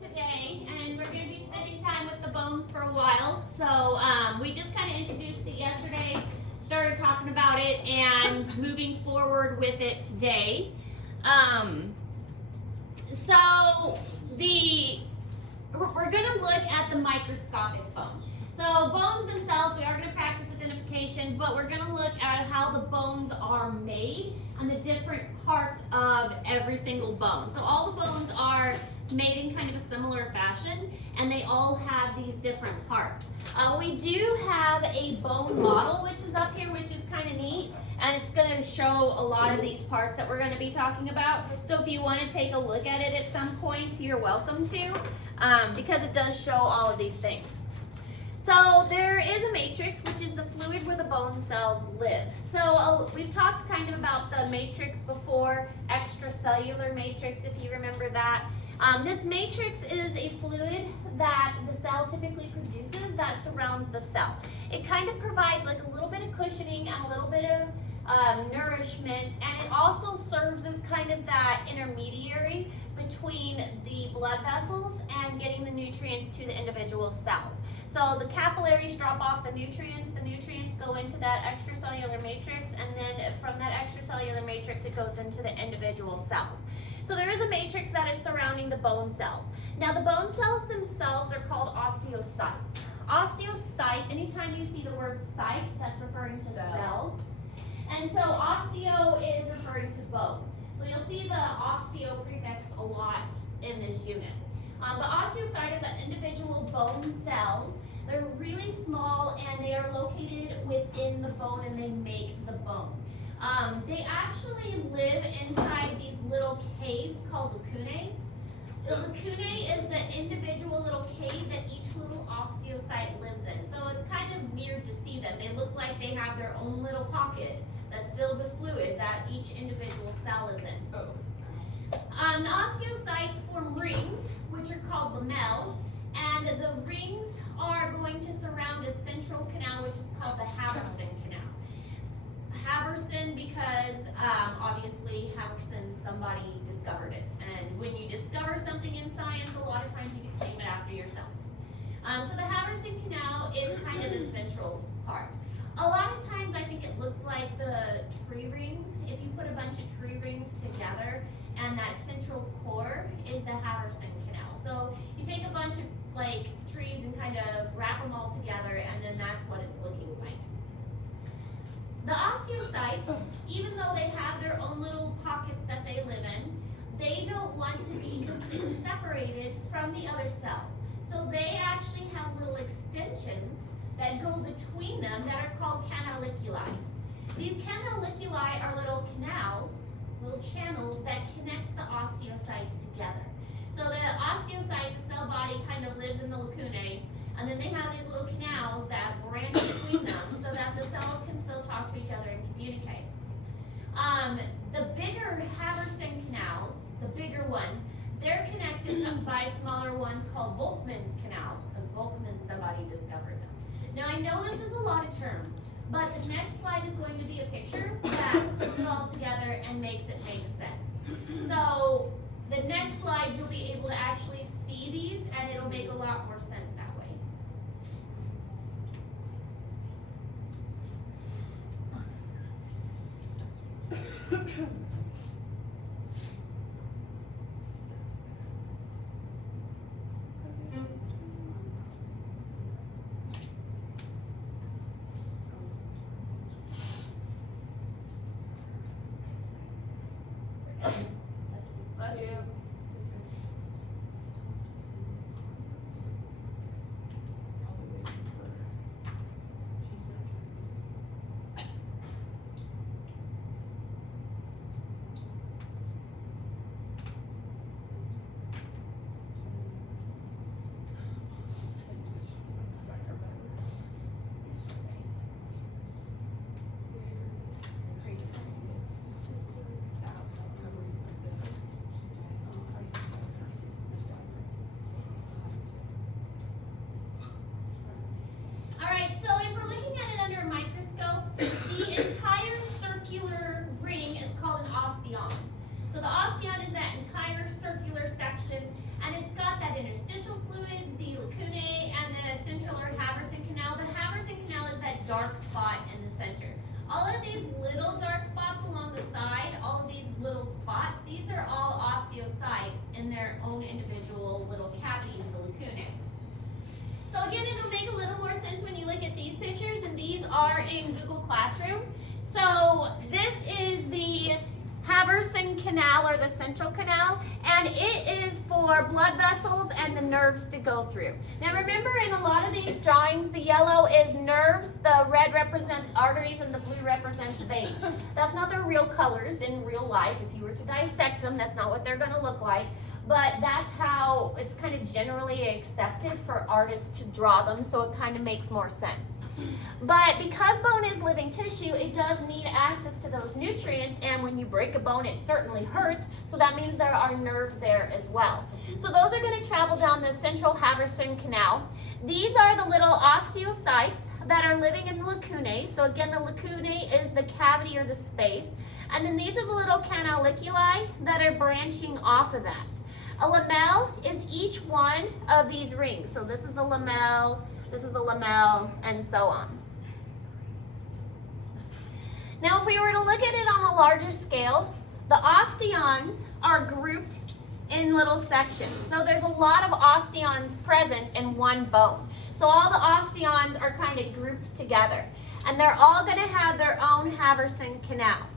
today, and we're going to be spending time with the bones for a while. So we just kind of introduced it yesterday, started talking about it, and moving forward with it today. We're going to look at the microscopic bone. So bones themselves, we are going to practice identification, but we're going to look at how the bones are made and the different parts of every single bone. So all the bones are made in kind of a similar fashion, and they all have these different parts. We do have a bone model, which is up here, which is kind of neat, and it's going to show a lot of these parts that we're going to be talking about. So if you want to take a look at it at some point, you're welcome to, because it does show all of these things. So there is a matrix, which is the fluid where the bone cells live. So we've talked kind of about the matrix before, extracellular matrix, if you remember that. This matrix is a fluid that the cell typically produces that surrounds the cell. It kind of provides like a little bit of cushioning and a little bit of nourishment, and it also serves as kind of that intermediary between the blood vessels and getting the nutrients to the individual cells. So the capillaries drop off the nutrients go into that extracellular matrix, and then from that extracellular matrix it goes into the individual cells. So there is a matrix that is surrounding the bone cells. Now the bone cells themselves are called osteocytes. Osteocyte, anytime you see the word cyte, that's referring to cell. And so osteo is referring to bone. So you'll see the osteo prefix a lot in this unit. But osteocyte are the individual bone cells. They're really small and they are located within the bone and they make the bone. They actually live inside these little caves called lacunae. The lacunae is the individual little cave that each little osteocyte lives in. So it's kind of weird to see them. They look like they have their own little pocket that's filled with fluid that each individual cell is in. The osteocytes form rings, which are called lamellae, and the rings are going to surround a central canal, which is called the Haversine canal. Haversine because obviously Haversine, somebody discovered it, and when you discover something in science, a lot of times you can name it after yourself. So the Haversine canal is kind of the central part. A lot of times I think it looks like the tree rings. If you put a bunch of tree rings together, and that central core is the Haversine canal. So you take a bunch of like trees and kind of wrap them all together, and then that's what it's looking like. The osteocytes, even though they have their own little pockets that they live in, they don't want to be completely separated from the other cells. So they actually have little extensions that go between them that are called canaliculi. These canaliculi are little canals, little channels that connect the osteocytes together. So the osteocyte, the cell body, kind of lives in the lacunae, and then they have these little canals that branch between them so that the cells can still talk to each other and communicate. The bigger Haversine canals, the bigger ones, they're connected by smaller ones called Volkmann's canals, because Volkmann, somebody discovered them. Now I know this is a lot of terms, but the next slide is going to be a picture that puts it all together and makes it make sense. So the next slide, you'll be able to actually see these, and it'll make a lot more sense that way. Bless you. dark spot in the center. All of these little dark spots along the side, all of these little spots, these are all osteocytes in their own individual little cavities in the lacunae. So again, it'll make a little more sense when you look at these pictures, and these are in Google Classroom. So this is the Haversian Canal, or the central canal, and it is for blood vessels and the nerves to go through. Now remember, in a lot of these drawings, the yellow is nerves, the red represents arteries, and the blue represents veins. That's not their real colors in real life. If you were to dissect them, that's not what they're going to look like. But that's how it's kind of generally accepted for artists to draw them, so it kind of makes more sense. But because bone is living tissue, it does need access to those nutrients, and when you break a bone, it certainly hurts, so that means there are nerves there as well. So those are going to travel down the central Haversian Canal. These are the little osteocytes that are living in the lacunae. So again, the lacunae is the cavity or the space, and then these are the little canaliculi that are branching off of that. A lamelle is each one of these rings. So this is a lamelle, this is a lamelle, and so on. Now, if we were to look at it on a larger scale, the osteons are grouped in little sections. So there's a lot of osteons present in one bone. So all the osteons are kind of grouped together, and they're all going to have their own Haversian Canal.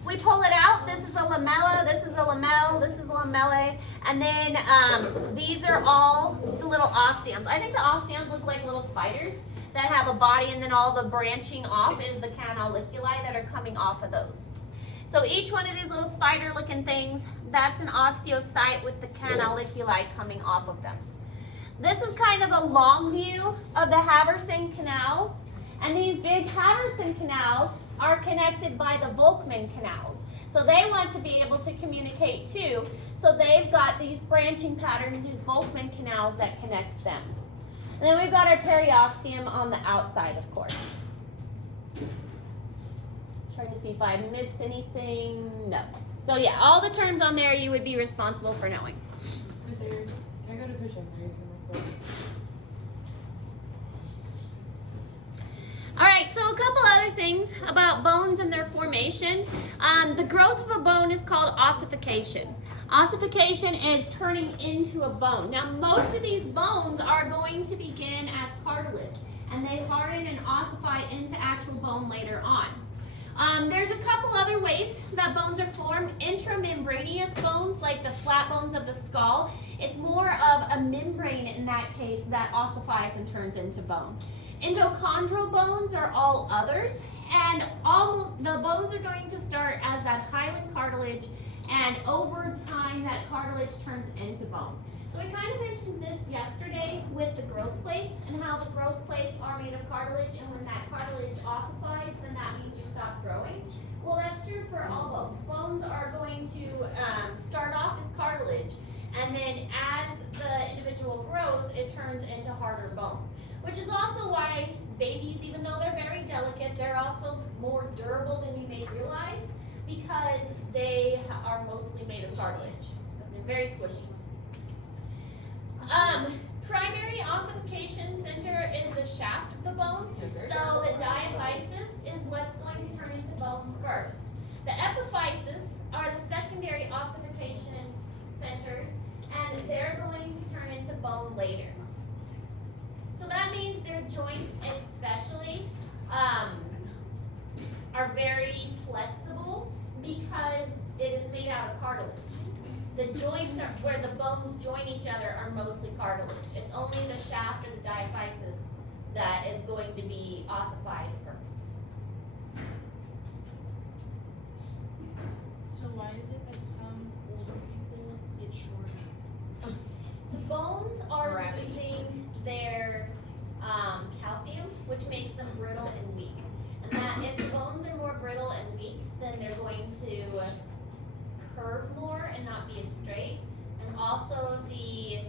If we pull it out, this is a lamella, this is a lamelle, this is a lamelle, and then these are all the little osteons. I think the osteons look like little spiders that have a body, and then all the branching off is the canaliculi that are coming off of those. So each one of these little spider-looking things, that's an osteocyte with the canaliculi coming off of them. This is kind of a long view of the Haversian canals, and these big Haversian canals are connected by the Volkmann canals. So they want to be able to communicate too. So they've got these branching patterns, these Volkmann canals that connect them. And then we've got our periosteum on the outside, of course. Trying to see if I missed anything. No. So yeah, all the terms on there you would be responsible for knowing. Miss Ayers, can I go to picture 3 real quick? All right, so a couple other things about bones and their formation. The growth of a bone is called ossification. Ossification is turning into a bone. Now, most of these bones are going to begin as cartilage, and they harden and ossify into actual bone later on. There's a couple other ways that bones are formed. Intramembranous bones, like the flat bones of the skull, it's more of a membrane in that case that ossifies and turns into bone. Endochondral bones are all others, and the bones are going to start as that hyaline cartilage, and over time that cartilage turns into bone. So we kind of mentioned this yesterday with the growth plates and how the growth plates are made of cartilage, and when that cartilage ossifies, then that means you stop growing. Well, that's true for all bones. Bones are going to start off as cartilage, and then as the individual grows, it turns into harder bone. Which is also why babies, even though they're very delicate, they're also more durable than you may realize, because they are mostly made of cartilage. They're very squishy. Primary ossification center is the shaft of the bone. So the diaphysis is what's going to turn into bone first. The epiphysis are the secondary ossification centers, and they're going to turn into bone later. So that means their joints especially are very flexible because it is made out of cartilage. The joints are where the bones join each other are mostly cartilage. It's only the shaft or the diaphysis that is going to be ossified first. So why is it that some older people get shorter? The bones are losing their calcium, which makes them brittle and weak. And that if the bones are more brittle and weak, then they're going to curve more and not be as straight. And also the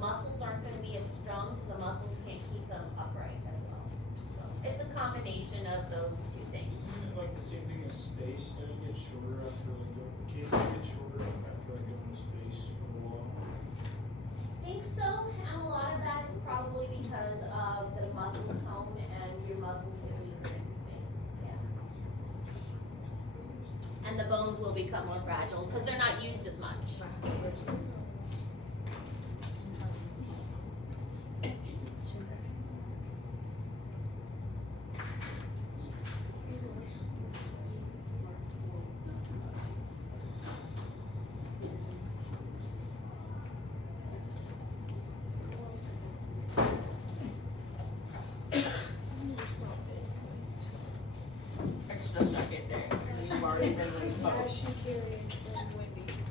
muscles aren't going to be as strong, so the muscles can't keep them upright as well. So it's a combination of those two things. Isn't it like the same thing as space? Does it get shorter after like kids get shorter after like going to space for a while? I think so, and a lot of that is probably because of the muscle tone and your muscles getting bones will become more fragile because they're not used as much. Ashy carries and Wendy's.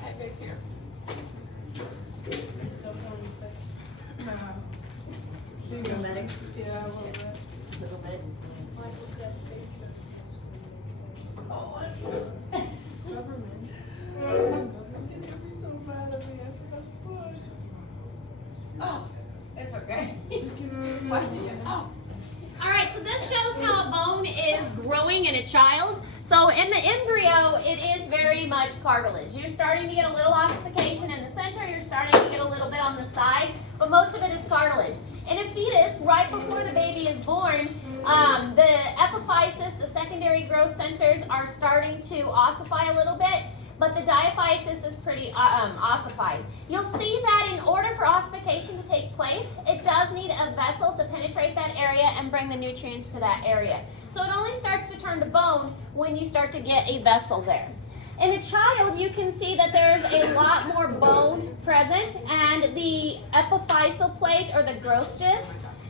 Hey, Faith's here. Still feeling sick. Little medic. Yeah, a little bit. Little bit. Michael said faith took Oh, government. You'd be so mad at me after that sponge. Oh, it's okay. Just give me Why do you? Oh. All right, so this shows how a bone is growing in a child. So in the embryo, it is very much cartilage. You're starting to get a little ossification in the center. You're starting to get a little bit on the side, but most of it is cartilage. In a fetus, right before the baby is born, the epiphysis, the secondary growth centers, are starting to ossify a little bit, but the diaphysis is pretty ossified. You'll see that in order for ossification to take place, it does need a vessel to penetrate that area and bring the nutrients to that area. So it only starts to turn to bone when you start to get a vessel there. In a child, you can see that there's a lot more bone present, and the epiphyseal plate, or the growth disc,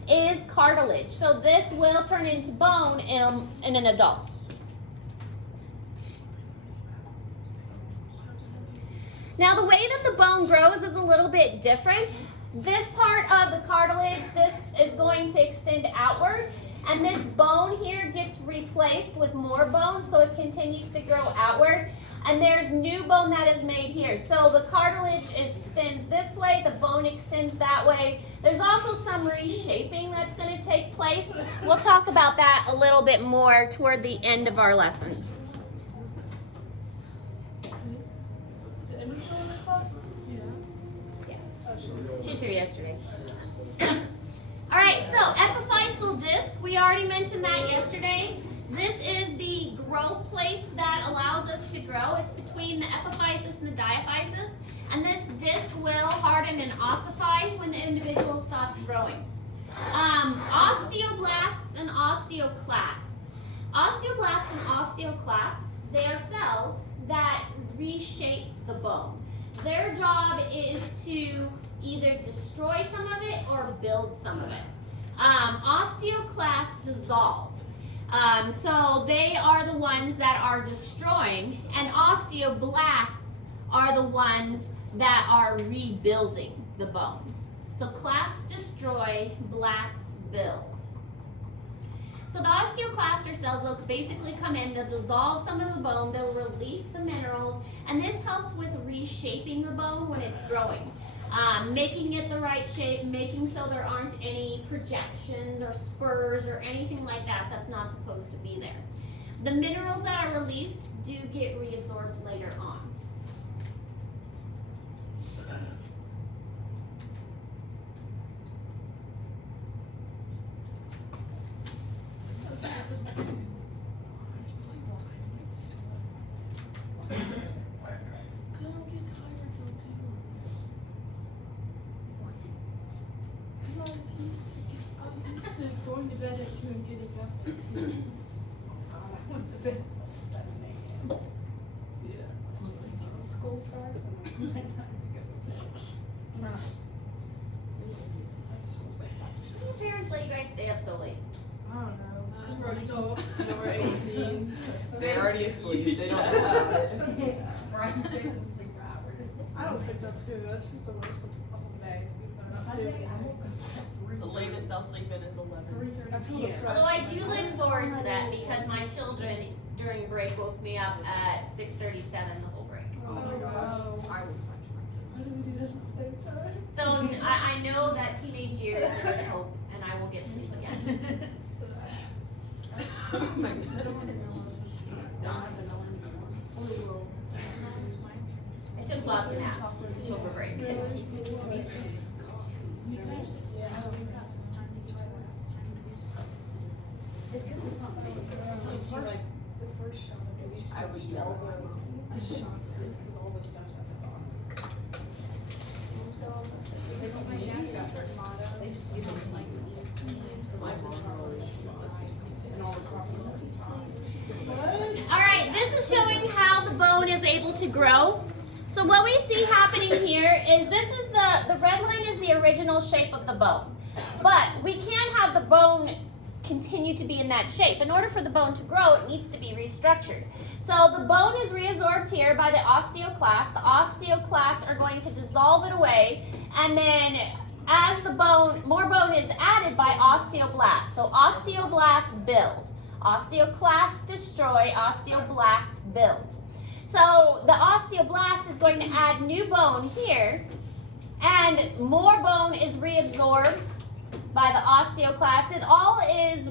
is cartilage. So this will turn into bone in an adult. Now the way that the bone grows is a little bit different. This part of the cartilage, this is going to extend outward, and this bone here gets replaced with more bone, so it continues to grow outward. And there's new bone that is made here. So the cartilage extends this way, the bone extends that way. There's also some reshaping that's going to take place. We'll talk about that a little bit more toward the end of our lesson. Is Emma still in this class? Yeah. Oh, sure. She's here yesterday. All right, so epiphyseal disc, we already mentioned that yesterday. This is the growth plate that allows us to grow. It's between the epiphysis and the diaphysis. And this disc will harden and ossify when the individual stops growing. Osteoblasts and osteoclasts. Osteoblasts and osteoclasts, they are cells that reshape the bone. Their job is to either destroy some of it or build some of it. Osteoclasts dissolve. So they are the ones that are destroying, and osteoblasts are the ones that are rebuilding the bone. So clasts destroy, blasts build. So the osteoclast cells will basically come in, they'll dissolve some of the bone, they'll release the minerals, and this helps with reshaping the bone when it's growing. Making it the right shape, making so there aren't any projections or spurs or anything like that that's not supposed to be there. The minerals that are released do get reabsorbed later on. Going to bed at 2 and getting up at 2. I went to bed at 7 a.m. Yeah. School starts and it's my time to go to bed. That's so bad. Why do your parents let you guys stay up so late? I don't know. Because we're adults and we're 18. They're already asleep. They don't know about it. Brian's staying asleep for hours. I don't think so too. That's just a waste of the whole day. Sunday, I woke up at 3. The latest I'll sleep in is 11. 3:30 p.m. Although I do look forward to that because my children during break woke me up at 6:37 the whole break. Oh my gosh. I would punch my Why do we do that at the same time? So I know that teenage years there is hope and I will get sleep again. Oh my God. I don't want to know what's I took lots of naps over break. Really? It's because it's not It's the first shot of it. I would yell. The shot because all the stuff's at the bottom. My dad's got their motto. They just don't like to eat peanuts or like the chocolate and all the coffee. All right, this is showing how the bone is able to grow. So what we see happening here is the red line is the original shape of the bone. But we can't have the bone continue to be in that shape. In order for the bone to grow, it needs to be restructured. So the bone is reabsorbed here by the osteoclasts. The osteoclasts are going to dissolve it away, and then as the bone, more bone is added by osteoblasts. So osteoblasts build. Osteoclasts destroy, osteoblasts build. So the osteoblast is going to add new bone here, and more bone is reabsorbed by the osteoclast. It all is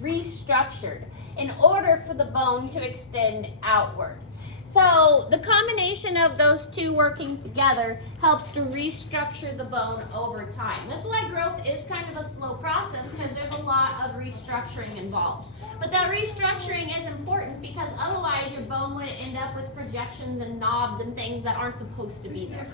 restructured in order for the bone to extend outward. So the combination of those two working together helps to restructure the bone over time. That's why growth is kind of a slow process, because there's a lot of restructuring involved. But that restructuring is important because otherwise your bone would end up with projections and knobs and things that aren't supposed to be there.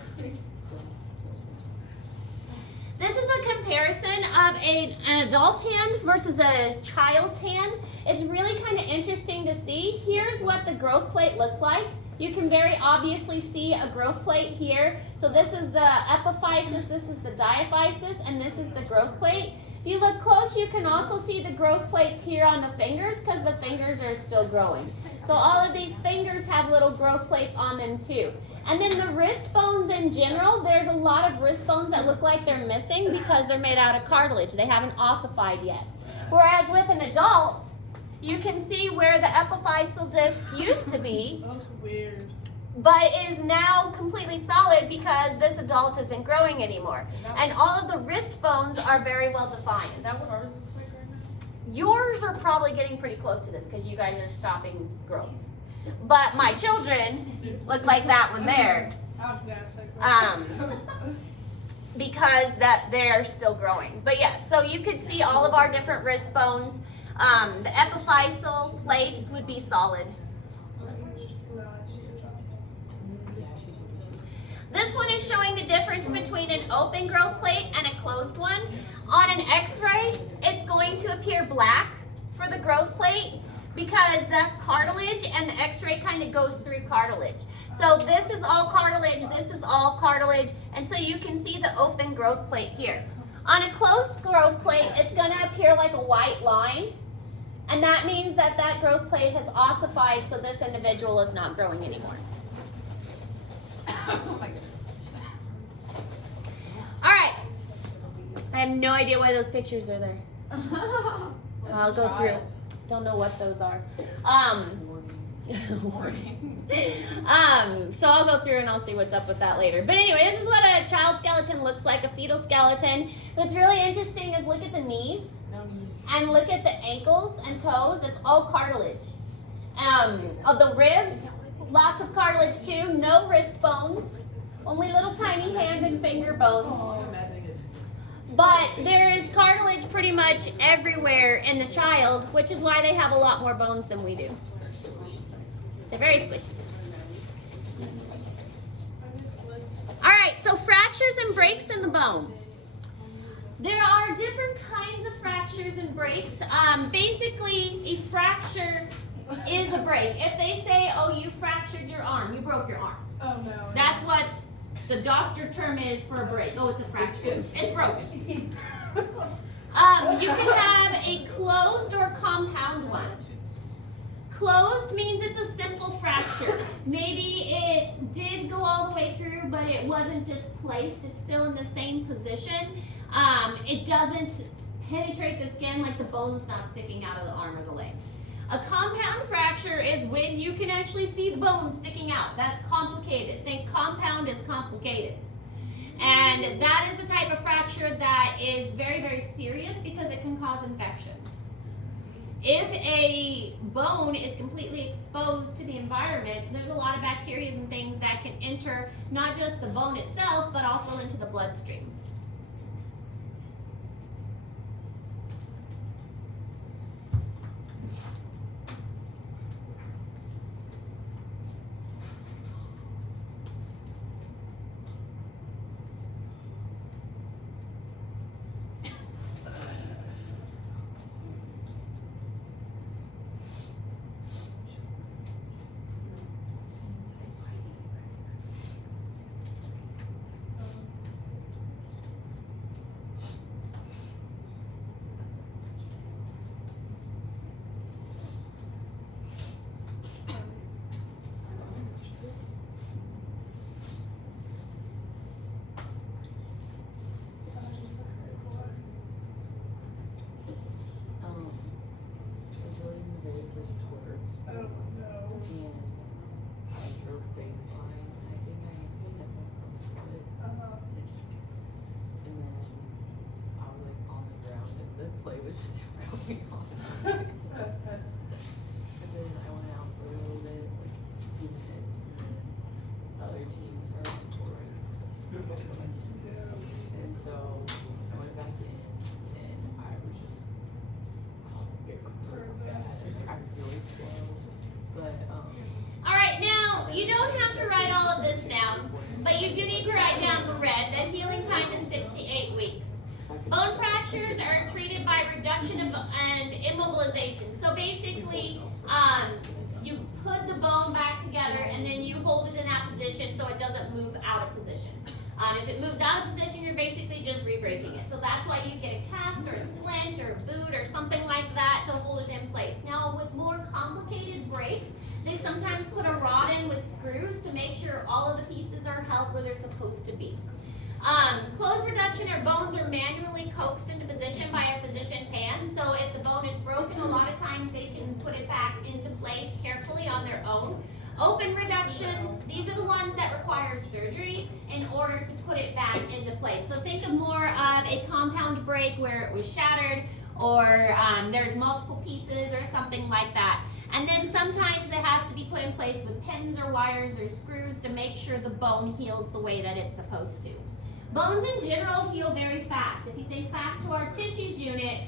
This is a comparison of an adult hand versus a child's hand. It's really kind of interesting to see. Here's what the growth plate looks like. You can very obviously see a growth plate here. So this is the epiphysis, this is the diaphysis, and this is the growth plate. If you look close, you can also see the growth plates here on the fingers because the fingers are still growing. So all of these fingers have little growth plates on them too. And then the wrist bones in general, there's a lot of wrist bones that look like they're missing because they're made out of cartilage. They haven't ossified yet. Whereas with an adult, you can see where the epiphyseal disc used to be, That looks weird. but is now completely solid because this adult isn't growing anymore. And all of the wrist bones are very well defined. Is that what ours looks like right now? Yours are probably getting pretty close to this because you guys are stopping growth. But my children look like that one there. Because they're still growing. But yes, so you could see all of our different wrist bones. The epiphyseal plates would be solid. This one is showing the difference between an open growth plate and a closed one. On an x-ray, it's going to appear black for the growth plate because that's cartilage, and the x-ray kind of goes through cartilage. So this is all cartilage, this is all cartilage, and so you can see the open growth plate here. On a closed growth plate, it's going to appear like a white line, and that means that that growth plate has ossified, so this individual is not growing anymore. Oh my goodness. All right. I have no idea why those pictures are there. I'll go through. Don't know what those are. So I'll go through and I'll see what's up with that later. But anyway, this is what a child skeleton looks like, a fetal skeleton. What's really interesting is look at the knees. No knees. And look at the ankles and toes. It's all cartilage. Of the ribs, lots of cartilage too. No wrist bones. Only little tiny hand and finger bones. Oh, imagining it. But there is cartilage pretty much everywhere in the child, which is why they have a lot more bones than we do. They're very squishy. All right, so fractures and breaks in the bone. There are different kinds of fractures and breaks. Basically, a fracture is a break. If they say, oh, you fractured your arm, you broke your arm. Oh no. That's what the doctor term is for a break. Oh, it's a fracture. It's broken. You can have a closed or compound one. Closed means it's a simple fracture. Maybe it did go all the way through, but it wasn't displaced. It's still in the same position. It doesn't penetrate the skin, like the bone's not sticking out of the arm or the leg. A compound fracture is when you can actually see the bone sticking out. That's complicated. Think compound is complicated. And that is the type of fracture that is very, very serious because it can cause infection. If a bone is completely exposed to the environment, there's a lot of bacteria and things that can enter not just the bone itself, but also into the bloodstream. was still going on. And then I went out for a little bit, like 2 minutes, and then the other team started scoring. And so I went back in, and I was just, it hurt bad. I'm really slow, but All right, now you don't have to write all of this down, but you do need to write down the red. That healing time is 6 to 8 weeks. Bone fractures are treated by reduction of and immobilization. So basically, you put the bone back together and then you hold it in that position so it doesn't move out of position. If it moves out of position, you're basically just re-breaking it. So that's why you get a cast or a splint or a boot or something like that to hold it in place. Now, with more complicated breaks, they sometimes put a rod in with screws to make sure all of the pieces are held where they're supposed to be. Closed reduction or bones are manually coaxed into position by a physician's hand. So if the bone is broken, a lot of times they can put it back into place carefully on their own. Open reduction, these are the ones that require surgery in order to put it back into place. So think of more of a compound break where it was shattered or there's multiple pieces or something like that. And then sometimes it has to be put in place with pins or wires or screws to make sure the bone heals the way that it's supposed to. Bones in general heal very fast. If you think back to our tissues unit,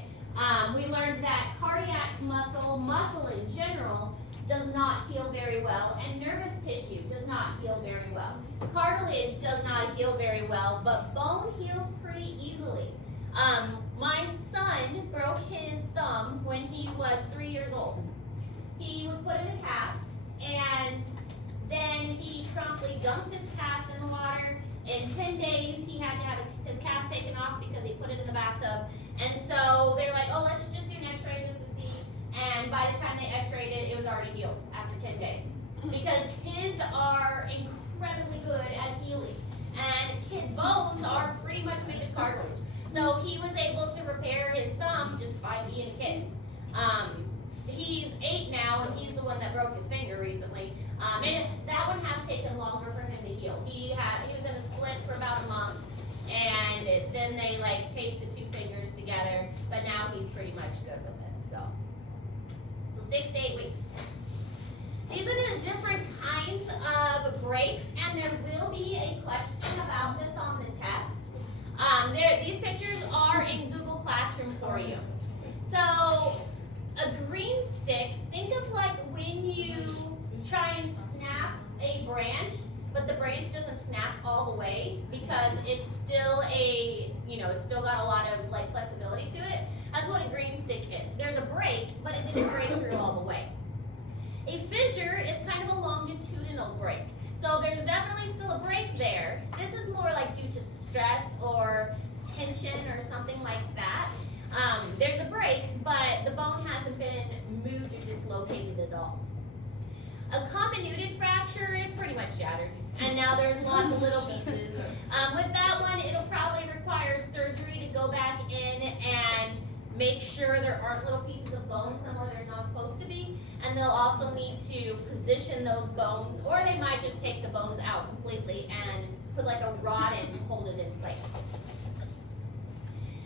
we learned that cardiac muscle in general, does not heal very well, and nervous tissue does not heal very well. Cartilage does not heal very well, but bone heals pretty easily. My son broke his thumb when he was 3 years old. He was put in a cast, and then he promptly dumped his cast in the water. In 10 days, he had to have his cast taken off because he put it in the bathtub. And so they were like, oh, let's just do an x-ray just to see. And by the time they x-rayed it, it was already healed after 10 days. Because kids are incredibly good at healing. And kid bones are pretty much made of cartilage. So he was able to repair his thumb just by being a kid. He's 8 now, and he's the one that broke his finger recently. And that one has taken longer for him to heal. He was in a splint for about a month, and then they taped the 2 fingers together. But now he's pretty much good with it. So 6 to 8 weeks. These are the different kinds of breaks, and there will be a question about this on the test. These pictures are in Google Classroom for you. So a green stick, think of like when you try and snap a branch, but the branch doesn't snap all the way because it's still it's still got a lot of flexibility to it. That's what a green stick is. There's a break, but it didn't break through all the way. A fissure is kind of a longitudinal break. So there's definitely still a break there. This is more like due to stress or tension or something like that. There's a break, but the bone hasn't been moved or dislocated at all. A comminuted fracture, it pretty much shattered. And now there's lots of little pieces. With that one, it'll probably require surgery to go back in and make sure there aren't little pieces of bone somewhere they're not supposed to be. And they'll also need to position those bones, or they might just take the bones out completely and put like a rod in to hold it in place.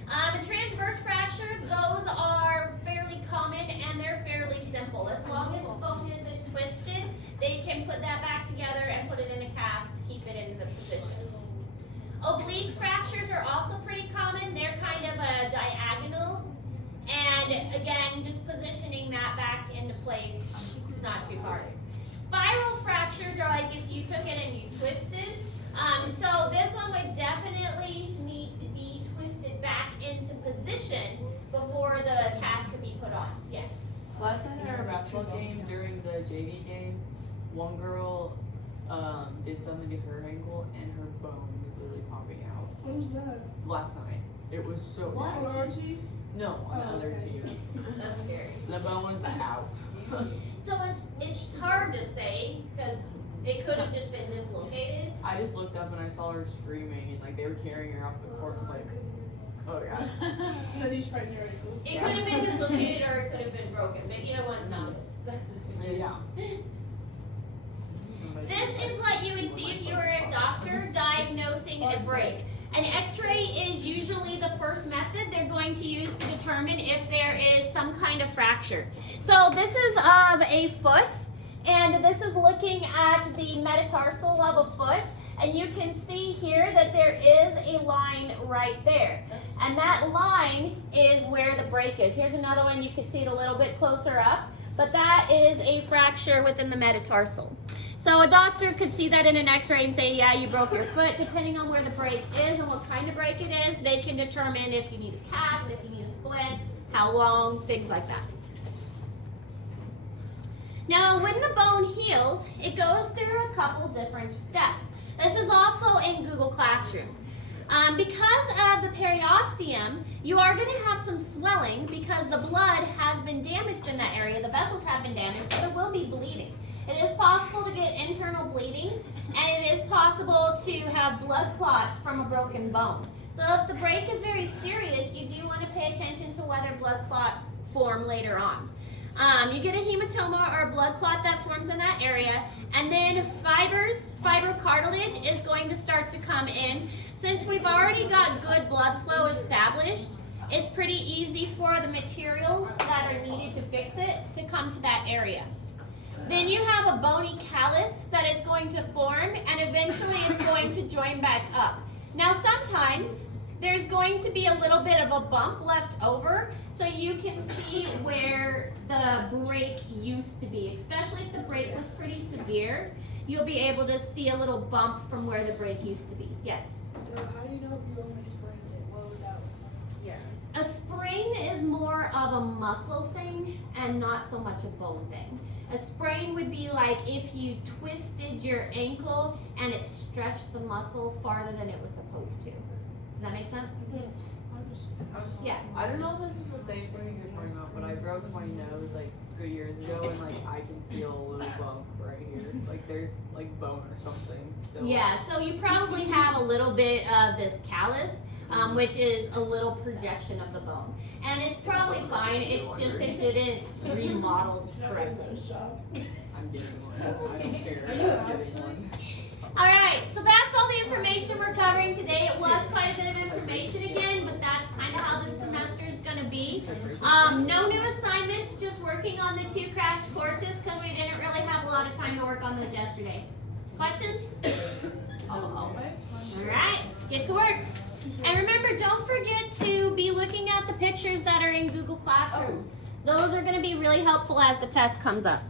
A transverse fracture, those are fairly common and they're fairly simple. As long as the bone isn't twisted, they can put that back together and put it in a cast to keep it in the position. Oblique fractures are also pretty common. They're kind of a diagonal. And again, just positioning that back into place is not too hard. Spiral fractures are like if you took it and you twisted. So this one would definitely need to be twisted back into position before the cast could be put on. Yes? Last night at our basketball game, during the JV game, one girl did something to her ankle and her bone was literally popping out. What was that? Last night. It was so What? nasty. Allergy? No, on the other okay. team. That's scary. The bone was out. So it's hard to say because it could have just been dislocated. I just looked up and I saw her screaming and they were carrying her off the court. I was like, oh yeah. And then you sprained your ankle. It could have been dislocated or it could have been broken, but either one's not. Yeah. This is what you would see if you were a doctor diagnosing a break. An x-ray is usually usually the first method they're going to use to determine if there is some kind of fracture. So this is of a foot, and this is looking at the metatarsal of a foot, and you can see here that there is a line right there. And that line is where the break is. Here's another one, you can see it a little bit closer up, but that is a fracture within the metatarsal. So a doctor could see that in an x-ray and say, yeah, you broke your foot. Depending on where the break is and what kind of break it is, they can determine if you need a cast, if you need a splint, how long, things like that. Now, when the bone heals, it goes through a couple different steps. This is also in Google Classroom. Because of the periosteum, you are going to have some swelling because the blood has been damaged in that area. The vessels have been damaged, so there will be bleeding. It is possible to get internal bleeding, and it is possible to have blood clots from a broken bone. So if the break is very serious, you do want to pay attention to whether blood clots form later on. You get a hematoma or a blood clot that forms in that area, and then fibrocartilage is going to start to come in. Since we've already got good blood flow established, it's pretty easy for the materials that are needed to fix it to come to that area. Then you have a bony callus that is going to form, and eventually it's going to join back up. Now sometimes there's going to be a little bit of a bump left over, so you can see where the break used to be. Especially if the break was pretty severe, you'll be able to see a little bump from where the break used to be. Yes? So how do you know if you only sprained it? What would that look like? Yeah. A sprain is more of a muscle thing and not so much a bone thing. A sprain would be like if you twisted your ankle and it stretched the muscle farther than it was supposed to. Does that make sense? Yeah. I don't know if this is the same thing you're talking about, but I broke my nose like 3 years ago, and like I can feel a little bump right here. Like there's like bone or something. So Yeah, so you probably have a little bit of this callus, which is a little projection of the bone. And it's probably fine, it's just it didn't remodel correctly. I'm getting one. I don't care. Are you actually? Alright, so that's all the information we're covering today. It was quite a bit of information again, but that's kind of how this semester is going to be. No new assignments, just working on the 2 crash courses because we didn't really have a lot of time to work on those yesterday. Questions? I'll wait. Alright, get to work. And remember, don't forget to be looking at the pictures that are in Google Classroom. Those are going to be really helpful as the test comes up.